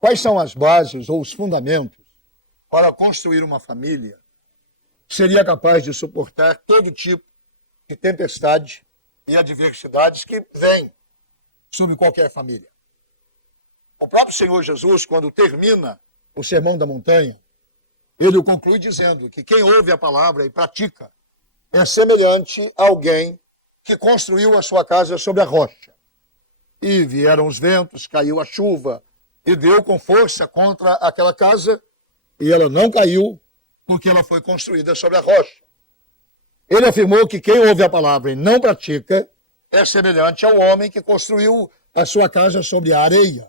Quais são as bases ou os fundamentos para construir uma família que seria capaz de suportar todo tipo de tempestade e adversidades que vêm sobre qualquer família? O próprio Senhor Jesus, quando termina o Sermão da Montanha, ele o conclui dizendo que quem ouve a palavra e pratica é semelhante a alguém que construiu a sua casa sobre a rocha. E vieram os ventos, caiu a chuva, e deu com força contra aquela casa, e ela não caiu, porque ela foi construída sobre a rocha. Ele afirmou que quem ouve a palavra e não pratica é semelhante ao homem que construiu a sua casa sobre a areia.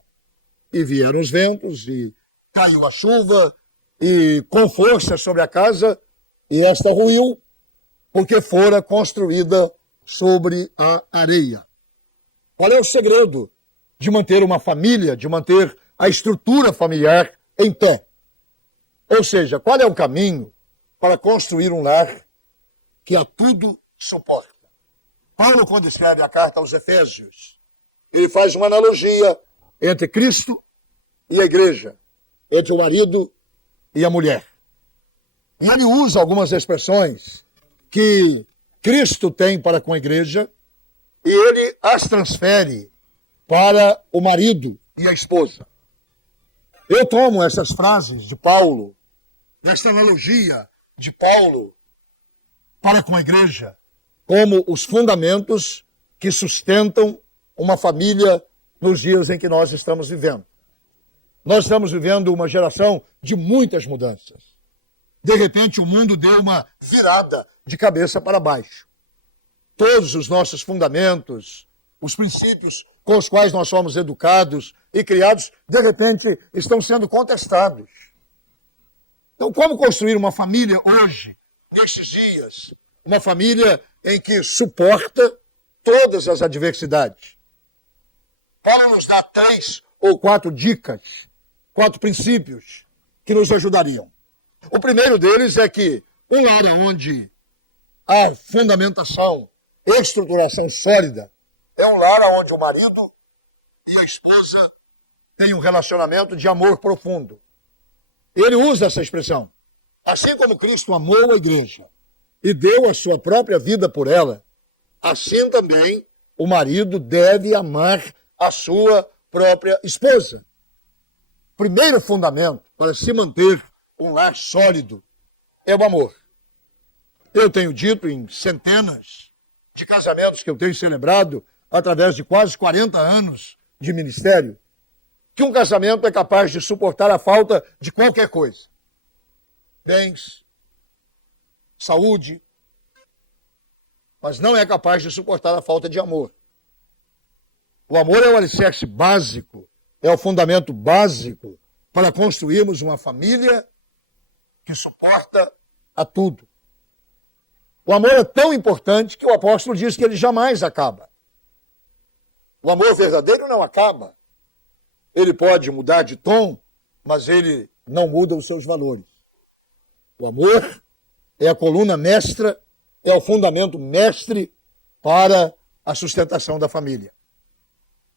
E vieram os ventos, e caiu a chuva, e com força sobre a casa, e esta ruiu, porque fora construída sobre a areia. Qual é o segredo de manter uma família, de manter a estrutura familiar em pé? Ou seja, qual é o caminho para construir um lar que a tudo suporta? Paulo, quando escreve a carta aos Efésios, ele faz uma analogia entre Cristo e a igreja, entre o marido e a mulher. E ele usa algumas expressões que Cristo tem para com a igreja e ele as transfere para o marido e a esposa. Eu tomo essas frases de Paulo, esta analogia de Paulo para com a igreja, como os fundamentos que sustentam uma família nos dias em que nós estamos vivendo. Nós estamos vivendo uma geração de muitas mudanças. De repente, o mundo deu uma virada de cabeça para baixo. Todos os nossos fundamentos, os princípios com os quais nós somos educados e criados, de repente, estão sendo contestados. Então, como construir uma família hoje, nestes dias? Uma família em que suporta todas as adversidades. Paulo nos dá 3 ou 4 dicas, 4 princípios que nos ajudariam. O primeiro deles é que um lar onde a fundamentação, estruturação sólida, é um lar onde o marido e a esposa têm um relacionamento de amor profundo. Ele usa essa expressão. Assim como Cristo amou a igreja e deu a sua própria vida por ela, assim também o marido deve amar a sua própria esposa. Primeiro fundamento para se manter um lar sólido é o amor. Eu tenho dito em centenas de casamentos que eu tenho celebrado através de quase 40 anos de ministério, que um casamento é capaz de suportar a falta de qualquer coisa. Bens, saúde, mas não é capaz de suportar a falta de amor. O amor é o alicerce básico, é o fundamento básico para construirmos uma família que suporta a tudo. O amor é tão importante que o apóstolo diz que ele jamais acaba. O amor verdadeiro não acaba. Ele pode mudar de tom, mas ele não muda os seus valores. O amor é a coluna mestra, é o fundamento mestre para a sustentação da família.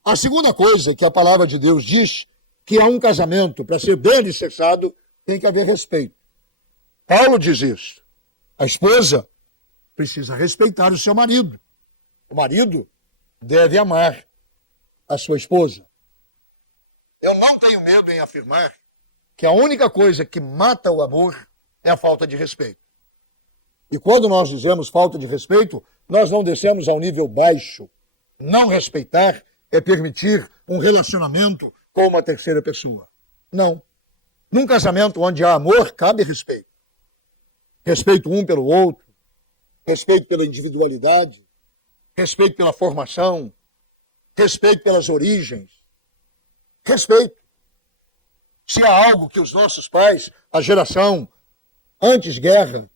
A segunda coisa que a palavra de Deus diz, que há um casamento, para ser bem alicerçado, tem que haver respeito. Paulo diz isso. A esposa precisa respeitar o seu marido. O marido deve amar a sua esposa. Eu não tenho medo em afirmar que a única coisa que mata o amor é a falta de respeito. E quando nós dizemos falta de respeito, nós não descemos ao nível baixo. Não respeitar é permitir um relacionamento com uma terceira pessoa. Não. Num casamento onde há amor, cabe respeito. Respeito um pelo outro, respeito pela individualidade, respeito pela formação, respeito pelas origens, respeito. Se há algo que os nossos pais, a geração antes-guerra,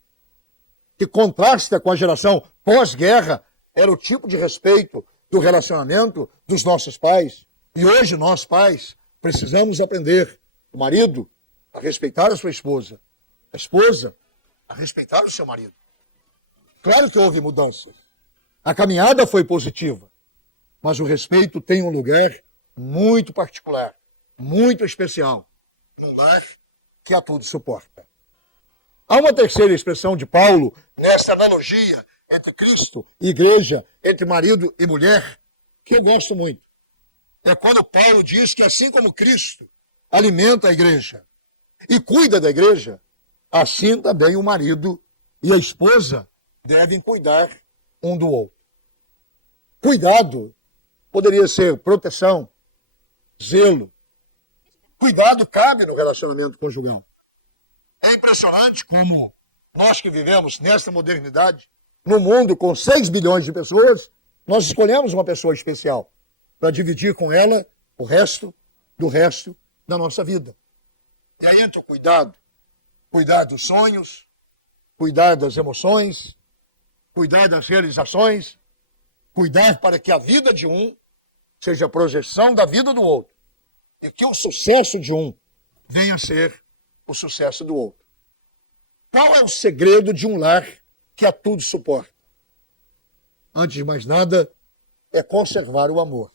que contrasta com a geração pós-guerra, era o tipo de respeito do relacionamento dos nossos pais. E hoje nós, pais, precisamos aprender, o marido, a respeitar a sua esposa, a esposa, a respeitar o seu marido. Claro que houve mudanças. A caminhada foi positiva, mas o respeito tem um lugar muito particular. muito especial num lar que a tudo suporta. Há uma terceira expressão de Paulo nessa analogia entre Cristo e igreja, entre marido e mulher, que eu gosto muito. É quando Paulo diz que assim como Cristo alimenta a igreja e cuida da igreja, assim também o marido e a esposa devem cuidar um do outro. Cuidado poderia ser proteção, zelo. Cuidado cabe no relacionamento conjugal. É impressionante como nós que vivemos nesta modernidade, no mundo com 6 bilhões de pessoas, nós escolhemos uma pessoa especial para dividir com ela o resto da nossa vida. E aí entra o cuidar dos sonhos, cuidar das emoções, cuidar das realizações, cuidar para que a vida de um seja a projeção da vida do outro e que o sucesso de um venha a ser o sucesso do outro. Qual é o segredo de um lar que a tudo suporta? Antes de mais nada, é conservar o amor.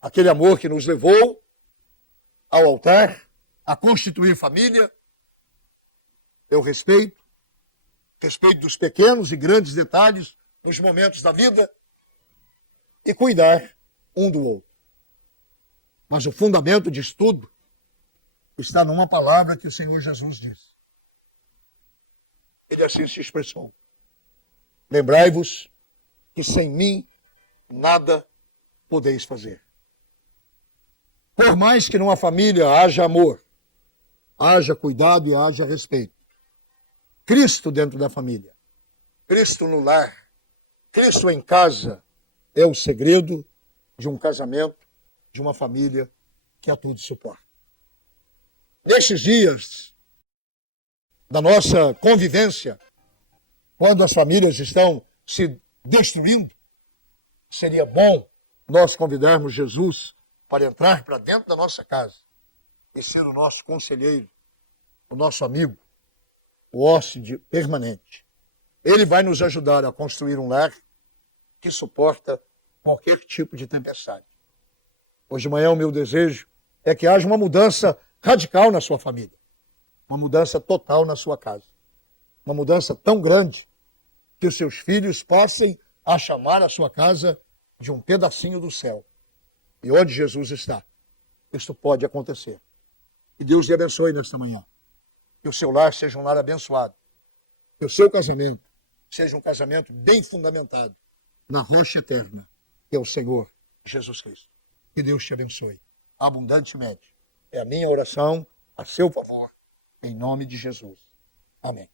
Aquele amor que nos levou ao altar, a constituir família. Eu respeito dos pequenos e grandes detalhes nos momentos da vida e cuidar um do outro. Mas o fundamento disso tudo está numa palavra que o Senhor Jesus disse. Ele assim se expressou: lembrai-vos que sem mim nada podeis fazer. Por mais que numa família haja amor, haja cuidado e haja respeito, Cristo dentro da família, Cristo no lar, Cristo em casa é o segredo de um casamento, de uma família que a tudo suporta. Nestes dias da nossa convivência, quando as famílias estão se destruindo, seria bom nós convidarmos Jesus para entrar para dentro da nossa casa e ser o nosso conselheiro, o nosso amigo, o hóspede permanente. Ele vai nos ajudar a construir um lar que suporta qualquer tipo de tempestade. Hoje de manhã o meu desejo é que haja uma mudança radical na sua família, uma mudança total na sua casa, uma mudança tão grande que os seus filhos possam a chamar a sua casa de um pedacinho do céu. E onde Jesus está, isto pode acontecer. Que Deus lhe abençoe nesta manhã. Que o seu lar seja um lar abençoado. Que o seu casamento seja um casamento bem fundamentado na rocha eterna, que é o Senhor Jesus Cristo. Que Deus te abençoe abundantemente. É a minha oração a seu favor, em nome de Jesus. Amém.